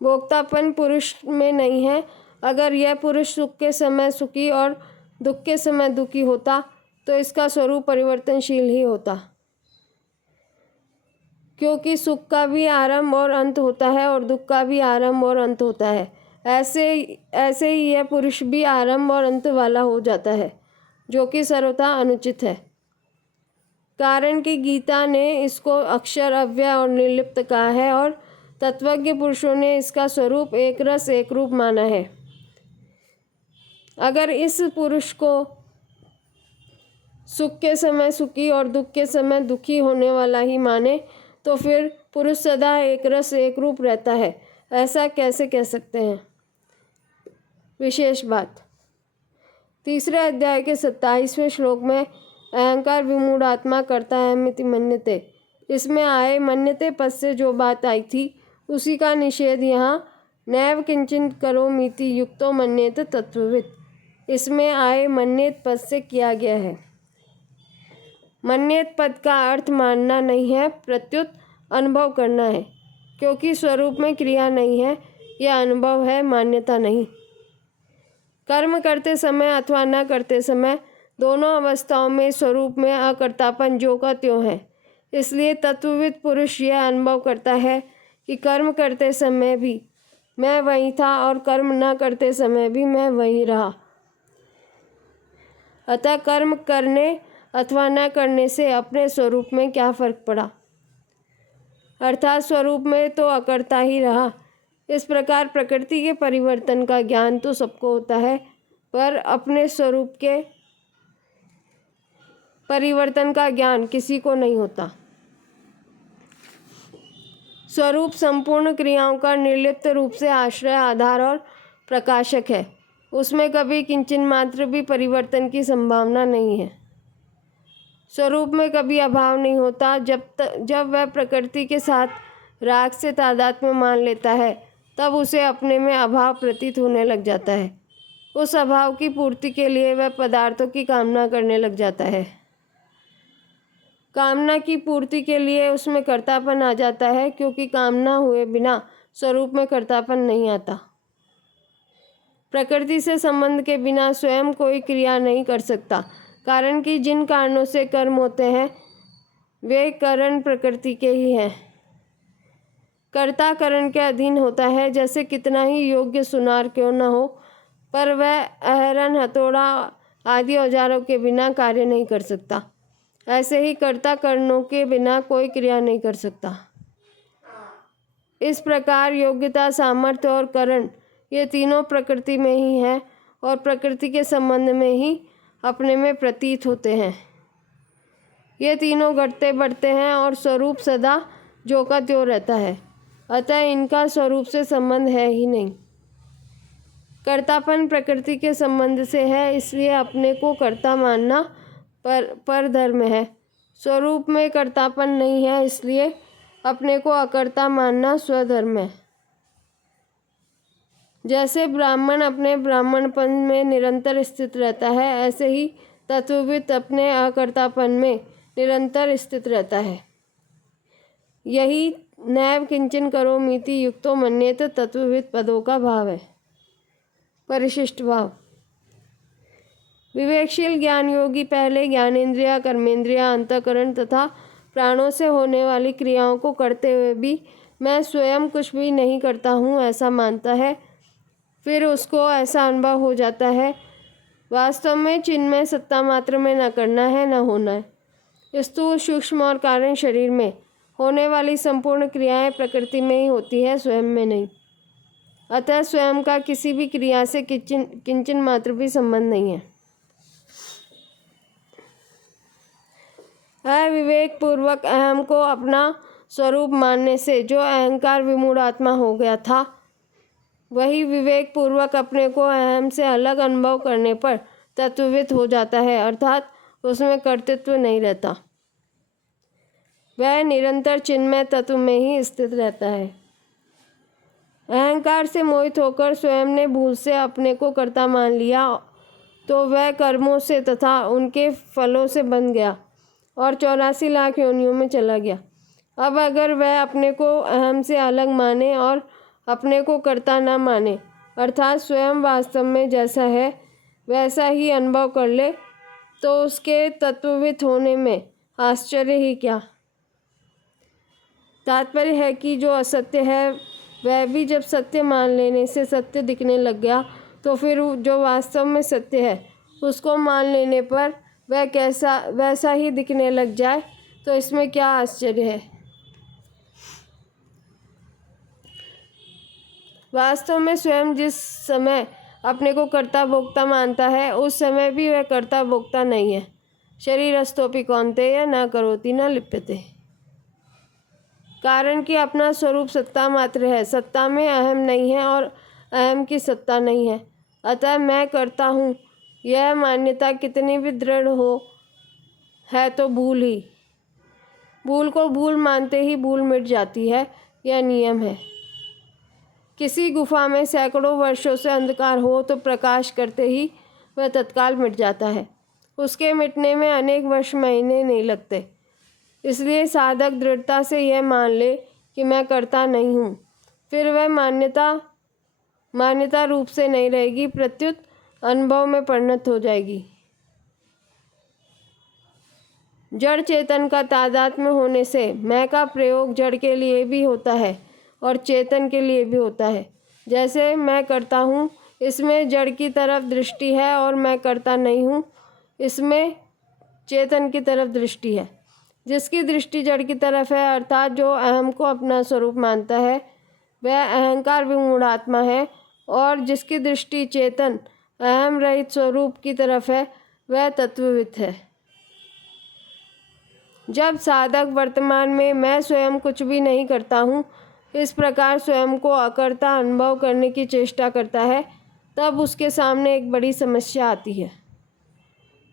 भोक्तापन पुरुष में नहीं है। अगर यह पुरुष सुख के समय सुखी और दुख के समय दुखी होता तो इसका स्वरूप परिवर्तनशील ही होता, क्योंकि सुख का भी आरंभ और अंत होता है और दुख का भी आरंभ और अंत होता है। ऐसे ही यह पुरुष भी आरंभ और अंत वाला हो जाता है, जो कि सर्वथा अनुचित है। कारण कि गीता ने इसको अक्षर अव्यय और निर्लिप्त कहा है और तत्वज्ञ पुरुषों ने इसका स्वरूप एक रस एक रूप माना है। अगर इस पुरुष को सुख के समय सुखी और दुख के समय दुखी होने वाला ही माने तो फिर पुरुष सदा एक रस एक रूप रहता है, ऐसा कैसे कह सकते हैं? विशेष बात, तीसरे अध्याय के 27वें श्लोक में अहंकार विमूढ़ आत्मा करता है मिति मन्यते, इसमें आए मन्यते पद से जो बात आई थी उसी का निषेध यहाँ नैव किंचित करोमीति युक्तो मन्येत तत्ववित्, इसमें आए मन्येत पद से किया गया है। मन्येत पद का अर्थ मानना नहीं है, प्रत्युत अनुभव करना है, क्योंकि स्वरूप में क्रिया नहीं है, यह अनुभव है, मान्यता नहीं। कर्म करते समय अथवा न करते समय दोनों अवस्थाओं में स्वरूप में अकर्तापन जो का त्यों है। इसलिए तत्वविद पुरुष यह अनुभव करता है कि कर्म करते समय भी मैं वही था और कर्म न करते समय भी मैं वही रहा। अतः कर्म करने अथवा न करने से अपने स्वरूप में क्या फर्क पड़ा, अर्थात स्वरूप में तो अकर्ता ही रहा। इस प्रकार प्रकृति के परिवर्तन का ज्ञान तो सबको होता है, पर अपने स्वरूप के परिवर्तन का ज्ञान किसी को नहीं होता। स्वरूप संपूर्ण क्रियाओं का निर्लिप्त रूप से आश्रय, आधार और प्रकाशक है। उसमें कभी किंचन मात्र भी परिवर्तन की संभावना नहीं है। स्वरूप में कभी अभाव नहीं होता। जब वह प्रकृति के साथ राग से तादात्म्य मान लेता है तब उसे अपने में अभाव प्रतीत होने लग जाता है। उस अभाव की पूर्ति के लिए वह पदार्थों की कामना करने लग जाता है। कामना की पूर्ति के लिए उसमें कर्तापन आ जाता है, क्योंकि कामना हुए बिना स्वरूप में कर्तापन नहीं आता। प्रकृति से संबंध के बिना स्वयं कोई क्रिया नहीं कर सकता, कारण कि जिन कारणों से कर्म होते हैं वे कारण प्रकृति के ही हैं। कर्ता करण के अधीन होता है। जैसे कितना ही योग्य सुनार क्यों न हो, पर वह अहरन, हथौड़ा आदि औजारों के बिना कार्य नहीं कर सकता, ऐसे ही कर्ता करणों के बिना कोई क्रिया नहीं कर सकता। इस प्रकार योग्यता, सामर्थ्य और करण ये तीनों प्रकृति में ही हैं और प्रकृति के संबंध में ही अपने में प्रतीत होते हैं। ये तीनों घटते बढ़ते हैं और स्वरूप सदा जो का त्यों रहता है, अतः इनका स्वरूप से संबंध है ही नहीं। कर्तापन प्रकृति के संबंध से है, इसलिए अपने को कर्ता मानना पर धर्म है। स्वरूप में कर्तापन नहीं है, इसलिए अपने को अकर्ता मानना स्वधर्म है। जैसे ब्राह्मण अपने ब्राह्मणपन में निरंतर स्थित रहता है, ऐसे ही तत्वविद अपने अकर्तापन में निरंतर स्थित रहता है। यही नैव किंचन करोमीति युक्तो मन्येत तत्वविद पदों का भाव है। परिशिष्ट भाव। विवेकशील ज्ञान योगी पहले ज्ञानेंद्रिया, कर्मेंद्रिया, अंतःकरण तथा प्राणों से होने वाली क्रियाओं को करते हुए भी मैं स्वयं कुछ भी नहीं करता हूँ ऐसा मानता है। फिर उसको ऐसा अनुभव हो जाता है वास्तव में चिन्मय सत्ता मात्र में न करना है न होना है। स्थूल, सूक्ष्म और कारण शरीर में होने वाली संपूर्ण क्रियाएं प्रकृति में ही होती है, स्वयं में नहीं। अतः स्वयं का किसी भी क्रिया से किंचन मात्र भी संबंध नहीं है। अविवेक पूर्वक अहम को अपना स्वरूप मानने से जो अहंकार विमूढ़ आत्मा हो गया था, वही विवेक पूर्वक अपने को अहम से अलग अनुभव करने पर तत्वविद हो जाता है, अर्थात उसमें कर्तृत्व नहीं रहता। वह निरंतर चिन्मय तत्व में ही स्थित रहता है। अहंकार से मोहित होकर स्वयं ने भूल से अपने को कर्ता मान लिया तो वह कर्मों से तथा उनके फलों से बंध गया और 84 लाख योनियों में चला गया। अब अगर वह अपने को अहम से अलग माने और अपने को कर्ता न माने, अर्थात स्वयं वास्तव में जैसा है वैसा ही अनुभव कर ले, तो उसके तत्वविद होने में आश्चर्य ही क्या। तात्पर्य है कि जो असत्य है वह भी जब सत्य मान लेने से सत्य दिखने लग गया, तो फिर जो वास्तव में सत्य है उसको मान लेने पर वह वैसा ही दिखने लग जाए, तो इसमें क्या आश्चर्य है। वास्तव में स्वयं जिस समय अपने को कर्ता भोक्ता मानता है उस समय भी वह कर्ता भोक्ता नहीं है। शरीरस्थोपि कौन्तेय न करोति न लिप्यते। कारण कि अपना स्वरूप सत्ता मात्र है, सत्ता में अहम नहीं है और अहम की सत्ता नहीं है। अतः मैं करता हूँ यह मान्यता कितनी भी दृढ़ हो है तो भूल को भूल मानते ही भूल मिट जाती है। यह नियम है। किसी गुफा में सैकड़ों वर्षों से अंधकार हो तो प्रकाश करते ही वह तत्काल मिट जाता है। उसके मिटने में अनेक वर्ष महीने नहीं लगते। इसलिए साधक दृढ़ता से यह मान ले कि मैं करता नहीं हूँ, फिर वह मान्यता रूप से नहीं रहेगी, प्रत्युत अनुभव में परिणत हो जाएगी। जड़ चेतन का तादात्म्य होने से मैं का प्रयोग जड़ के लिए भी होता है और चेतन के लिए भी होता है। जैसे मैं करता हूँ, इसमें जड़ की तरफ दृष्टि है, और मैं करता नहीं हूँ, इसमें चेतन की तरफ दृष्टि है। जिसकी दृष्टि जड़ की तरफ है, अर्थात जो अहम को अपना स्वरूप मानता है, वह अहंकार विमूढ़ आत्मा है, और जिसकी दृष्टि चेतन अहम रहित स्वरूप की तरफ है, वह तत्वविद है। जब साधक वर्तमान में मैं स्वयं कुछ भी नहीं करता हूँ, इस प्रकार स्वयं को अकर्ता अनुभव करने की चेष्टा करता है, तब उसके सामने एक बड़ी समस्या आती है।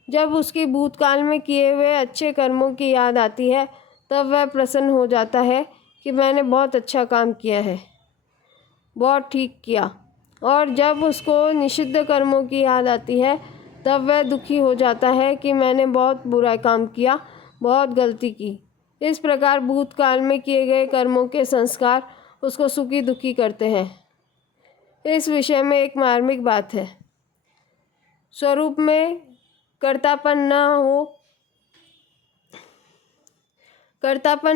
जब उसकी भूतकाल में किए हुए अच्छे कर्मों की याद आती है, तब वह प्रसन्न हो जाता है कि मैंने बहुत अच्छा काम किया है, बहुत ठीक किया। और जब उसको निषिद्ध कर्मों की याद आती है, तब वह दुखी हो जाता है कि मैंने बहुत बुरा काम किया, बहुत गलती की। इस प्रकार भूतकाल में किए गए कर्मों के संस्कार उसको सुखी दुखी करते हैं। इस विषय में एक मार्मिक बात है। स्वरूप में कर्तापन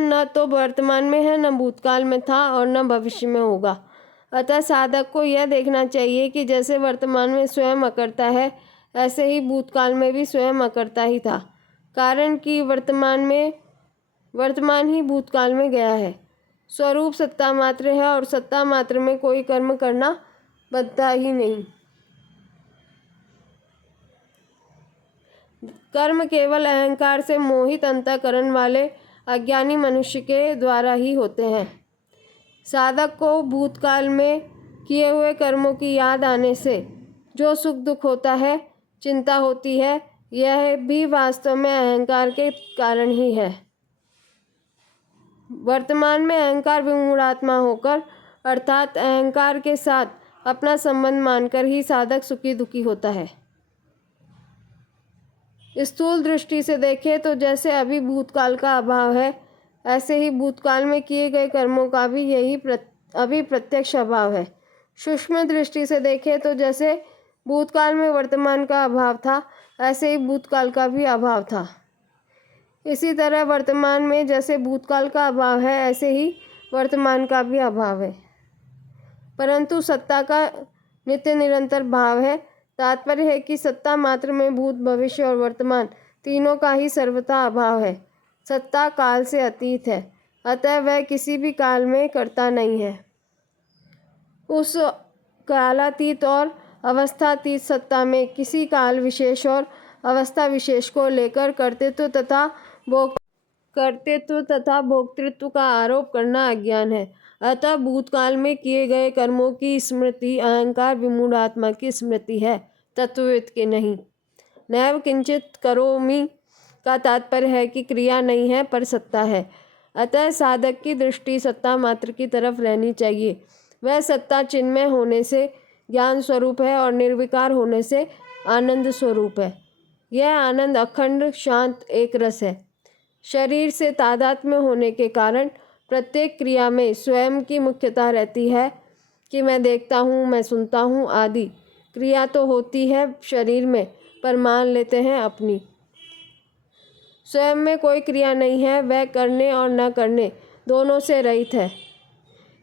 न तो वर्तमान में है, न भूतकाल में था, और न भविष्य में होगा। अतः साधक को यह देखना चाहिए कि जैसे वर्तमान में स्वयं अकर्ता है, ऐसे ही भूतकाल में भी स्वयं अकर्ता ही था। कारण कि वर्तमान ही भूतकाल में गया है। स्वरूप सत्ता मात्र है, और सत्ता मात्र में कोई कर्म करना बनता ही नहीं। कर्म केवल अहंकार से मोहित अंतःकरण वाले अज्ञानी मनुष्य के द्वारा ही होते हैं। साधक को भूतकाल में किए हुए कर्मों की याद आने से जो सुख दुख होता है, चिंता होती है, यह भी वास्तव में अहंकार के कारण ही है। वर्तमान में अहंकार विमूढ़ आत्मा होकर, अर्थात अहंकार के साथ अपना संबंध मानकर ही साधक सुखी दुखी होता है। स्थूल दृष्टि से देखें तो जैसे अभी भूतकाल का अभाव है, ऐसे ही भूतकाल में किए गए कर्मों का भी यही अभी प्रत्यक्ष अभाव है। सूक्ष्म दृष्टि से देखें तो जैसे भूतकाल में वर्तमान का अभाव था, ऐसे ही भूतकाल का भी अभाव था। इसी तरह वर्तमान में जैसे भूतकाल का अभाव है, ऐसे ही वर्तमान का भी अभाव है। परंतु सत्ता का नित्य निरंतर भाव है। तात्पर्य है कि सत्ता मात्र में भूत, भविष्य और वर्तमान तीनों का ही सर्वथा अभाव है। सत्ता काल से अतीत है, अतः वह किसी भी काल में करता नहीं है। उस कालातीत और अवस्थातीत सत्ता में किसी काल विशेष और अवस्था विशेष को लेकर कर्तृत्व तथा भोक्तृत्व का आरोप करना अज्ञान है। अतः भूतकाल में किए गए कर्मों की स्मृति अहंकार विमूढ़ आत्मा की स्मृति है, तत्वविद के नहीं। नैव किंचित करोमि का तात्पर्य है कि क्रिया नहीं है पर सत्ता है। अतः साधक की दृष्टि सत्ता मात्र की तरफ रहनी चाहिए। वह सत्ता चिन्मय होने से ज्ञान स्वरूप है और निर्विकार होने से आनंद स्वरूप है। यह आनंद अखंड शांत एक रस है। शरीर से तादात्म्य होने के कारण प्रत्येक क्रिया में स्वयं की मुख्यता रहती है कि मैं देखता हूँ, मैं सुनता हूँ आदि। क्रिया तो होती है शरीर में, पर मान लेते हैं अपनी। स्वयं में कोई क्रिया नहीं है, वह करने और न करने दोनों से रहित है।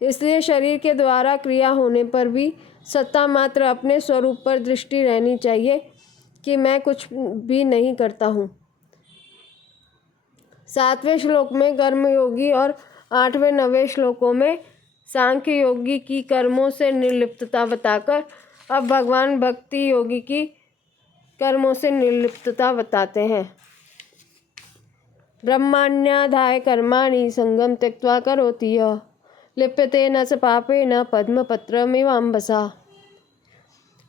इसलिए शरीर के द्वारा क्रिया होने पर भी सत्ता मात्र अपने स्वरूप पर दृष्टि रहनी चाहिए कि मैं कुछ भी नहीं करता हूँ। 7वें श्लोक में कर्मयोगी और 8वें 9वें श्लोकों में सांख्य योगी की कर्मों से निर्लिप्तता बताकर अब भगवान भक्ति योगी की कर्मों से निर्लिप्तता बताते हैं। ब्रह्मण्याधाय कर्माणि संगम त्यक्त्वा करोति यः लिप्यते न स पापेन पद्मपत्रमिवाम्भसा।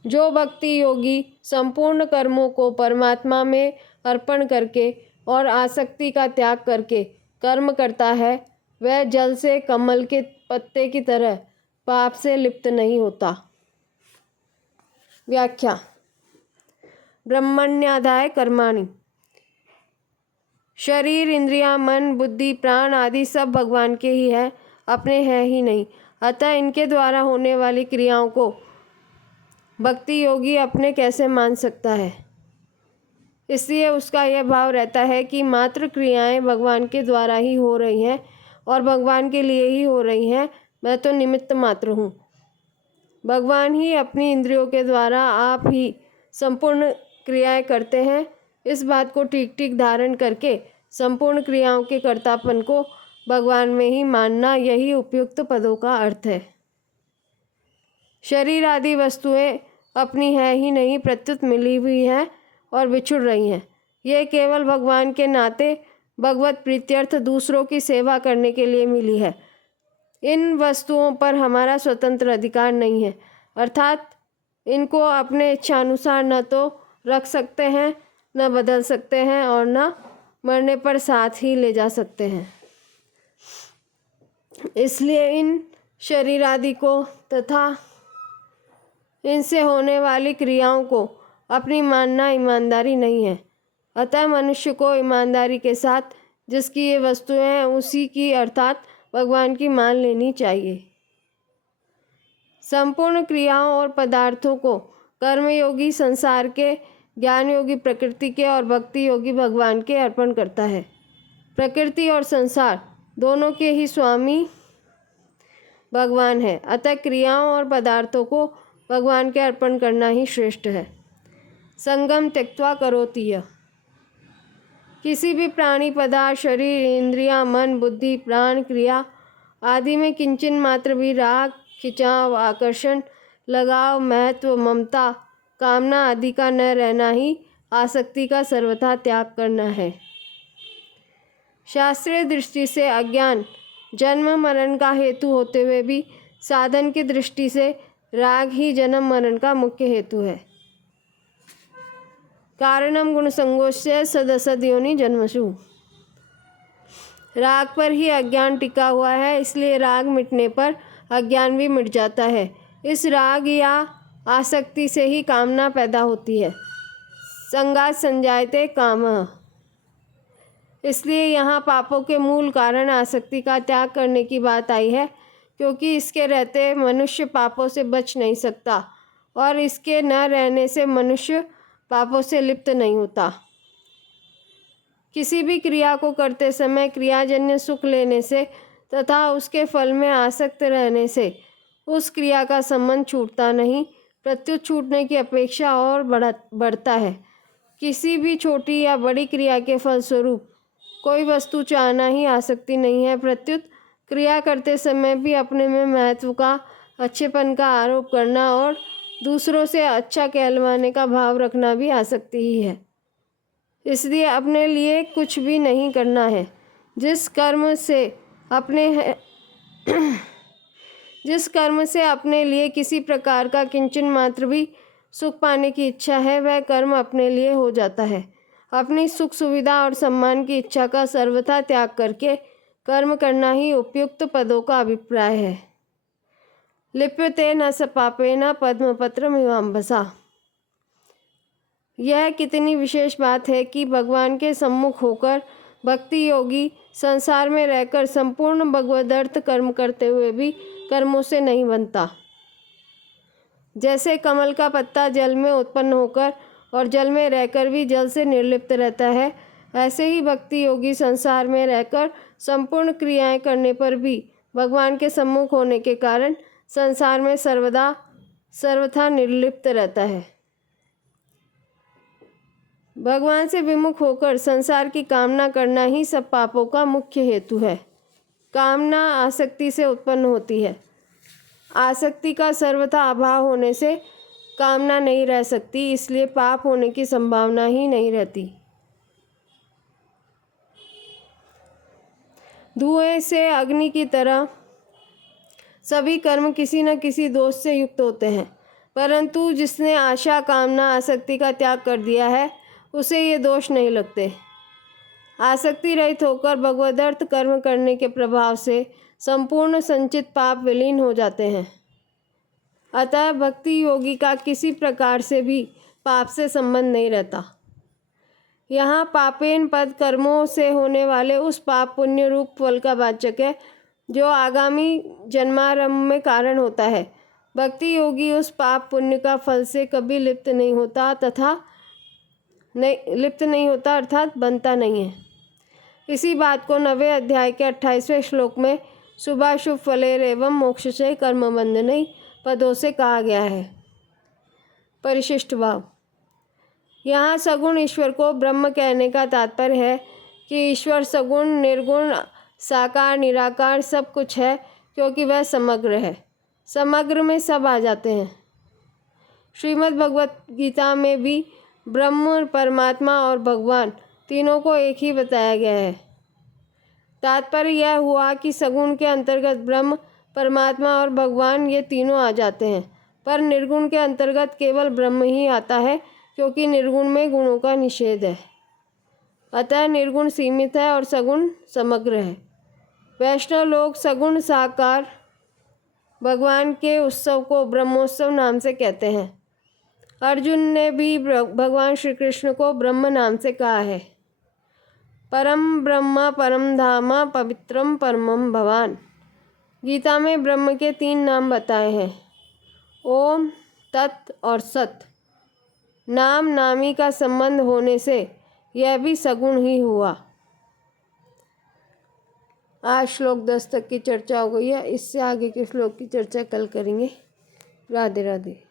जो भक्ति योगी संपूर्ण कर्मों को परमात्मा में अर्पण करके और आसक्ति का त्याग करके कर्म करता है, वह जल से कमल के पत्ते की तरह पाप से लिप्त नहीं होता। व्याख्या। ब्रह्मण्याधाय कर्माणि। शरीर, इंद्रियां, मन, बुद्धि, प्राण आदि सब भगवान के ही है, अपने हैं ही नहीं। अतः इनके द्वारा होने वाली क्रियाओं को भक्ति योगी अपने कैसे मान सकता है। इसलिए उसका यह भाव रहता है कि मात्र क्रियाएं भगवान के द्वारा ही हो रही हैं और भगवान के लिए ही हो रही हैं, मैं तो निमित्त मात्र हूँ। भगवान ही अपनी इंद्रियों के द्वारा आप ही संपूर्ण क्रियाएं करते हैं। इस बात को ठीक ठीक धारण करके संपूर्ण क्रियाओं के कर्तापन को भगवान में ही मानना, यही उपयुक्त पदों का अर्थ है। शरीर आदि वस्तुएं अपनी है ही नहीं, प्रत्युत मिली हुई हैं और बिछुड़ रही हैं। ये केवल भगवान के नाते भगवत प्रीत्यर्थ दूसरों की सेवा करने के लिए मिली है। इन वस्तुओं पर हमारा स्वतंत्र अधिकार नहीं है, अर्थात इनको अपने इच्छानुसार न तो रख सकते हैं, न बदल सकते हैं और न मरने पर साथ ही ले जा सकते हैं। इसलिए इन शरीर आदि को तथा इनसे होने वाली क्रियाओं को अपनी मानना ईमानदारी नहीं है। अतः मनुष्य को ईमानदारी के साथ जिसकी ये वस्तुएं हैं उसी की अर्थात भगवान की मान लेनी चाहिए। संपूर्ण क्रियाओं और पदार्थों को कर्मयोगी संसार के, ज्ञान योगी प्रकृति के और भक्ति योगी भगवान के अर्पण करता है। प्रकृति और संसार दोनों के ही स्वामी भगवान है। अतः क्रियाओं और पदार्थों को भगवान के अर्पण करना ही श्रेष्ठ है। संगम त्यक्त्वा करोति यः। किसी भी प्राणी, पदार्थ, शरीर, इंद्रियां, मन, बुद्धि, प्राण, क्रिया आदि में किंचन मात्र भी राग, खिंचाव, आकर्षण, लगाव, महत्व, ममता, कामना आदि का न रहना ही आसक्ति का सर्वथा त्याग करना है। शास्त्रीय दृष्टि से अज्ञान जन्म मरण का हेतु होते हुए भी साधन की दृष्टि से राग ही जन्म मरण का मुख्य हेतु है। कारणम गुण संगोष्य सदसद योनि जन्मसु। राग पर ही अज्ञान टिका हुआ है, इसलिए राग मिटने पर अज्ञान भी मिट जाता है। इस राग या आसक्ति से ही कामना पैदा होती है। संगात संजायते कामः। इसलिए यहाँ पापों के मूल कारण आसक्ति का त्याग करने की बात आई है, क्योंकि इसके रहते मनुष्य पापों से बच नहीं सकता और इसके न रहने से मनुष्य पापों से लिप्त नहीं होता। किसी भी क्रिया को करते समय क्रियाजन्य सुख लेने से तथा उसके फल में आसक्त रहने से उस क्रिया का संबंध छूटता नहीं, प्रत्युत छूटने की अपेक्षा और बढ़ता है। किसी भी छोटी या बड़ी क्रिया के फलस्वरूप कोई वस्तु चाहना ही आसक्ति नहीं है, प्रत्युत क्रिया करते समय भी अपने में महत्व का, अच्छेपन का आरोप करना और दूसरों से अच्छा कहलवाने का भाव रखना भी आसक्ति ही है। इसलिए अपने लिए कुछ भी नहीं करना है। जिस कर्म से अपने लिए किसी प्रकार का किंचन मात्र भी सुख पाने की इच्छा है, वह कर्म अपने लिए हो जाता है। अपनी सुख सुविधा और सम्मान की इच्छा का सर्वथा त्याग करके कर्म करना ही उपयुक्त पदों का अभिप्राय है। लिप्यते न स पापेन पद्मपत्रमिवाम्भसा। यह कितनी विशेष बात है कि भगवान के सम्मुख होकर भक्ति योगी संसार में रहकर संपूर्ण भगवदर्थ कर्म करते हुए भी कर्मों से नहीं बनता। जैसे कमल का पत्ता जल में उत्पन्न होकर और जल में रहकर भी जल से निर्लिप्त रहता है, ऐसे ही भक्ति योगी संसार में रहकर संपूर्ण क्रियाएं करने पर भी भगवान के सम्मुख होने के कारण संसार में सर्वथा निर्लिप्त रहता है। भगवान से विमुख होकर संसार की कामना करना ही सब पापों का मुख्य हेतु है। कामना आसक्ति से उत्पन्न होती है। आसक्ति का सर्वथा अभाव होने से कामना नहीं रह सकती, इसलिए पाप होने की संभावना ही नहीं रहती। धुएं से अग्नि की तरह सभी कर्म किसी न किसी दोष से युक्त होते हैं, परंतु जिसने आशा, कामना, आसक्ति का त्याग कर दिया है उसे ये दोष नहीं लगते। आसक्ति रहित होकर भगवदर्थ कर्म करने के प्रभाव से संपूर्ण संचित पाप विलीन हो जाते हैं। अतः भक्ति योगी का किसी प्रकार से भी पाप से संबंध नहीं रहता। यहाँ पापेन पद कर्मों से होने वाले उस पाप पुण्य रूप फल का वाचक है जो आगामी जन्मारंभ में कारण होता है। भक्ति योगी उस पाप पुण्य का फल से कभी लिप्त नहीं होता अर्थात बनता नहीं है। इसी बात को 9वें अध्याय के 28वें श्लोक में शुभाशुभ फलेर एवं मोक्षसे कर्म बंधनई पदों से कहा गया है। परिशिष्ट भाव। यहाँ सगुण ईश्वर को ब्रह्म कहने का तात्पर्य है कि ईश्वर सगुण, निर्गुण, साकार, निराकार सब कुछ है, क्योंकि वह समग्र है। समग्र में सब आ जाते हैं। श्रीमद् भगवत गीता में भी ब्रह्म, परमात्मा और भगवान तीनों को एक ही बताया गया है। तात्पर्य यह हुआ कि सगुण के अंतर्गत ब्रह्म, परमात्मा और भगवान ये तीनों आ जाते हैं, पर निर्गुण के अंतर्गत केवल ब्रह्म ही आता है, क्योंकि निर्गुण में गुणों का निषेध है। अतः निर्गुण सीमित है और सगुण समग्र है। वैष्णव लोग सगुण साकार भगवान के उत्सव को ब्रह्मोत्सव नाम से कहते हैं। अर्जुन ने भी भगवान श्री कृष्ण को ब्रह्म नाम से कहा है। परम ब्रह्म परम धाम पवित्रम परमम भवान। गीता में ब्रह्म के 3 नाम बताए हैं, ओम, तत् और सत। नाम नामी का संबंध होने से यह भी सगुण ही हुआ। आज श्लोक 10 तक की चर्चा हो गई है। इससे आगे के श्लोक की चर्चा कल करेंगे। राधे राधे।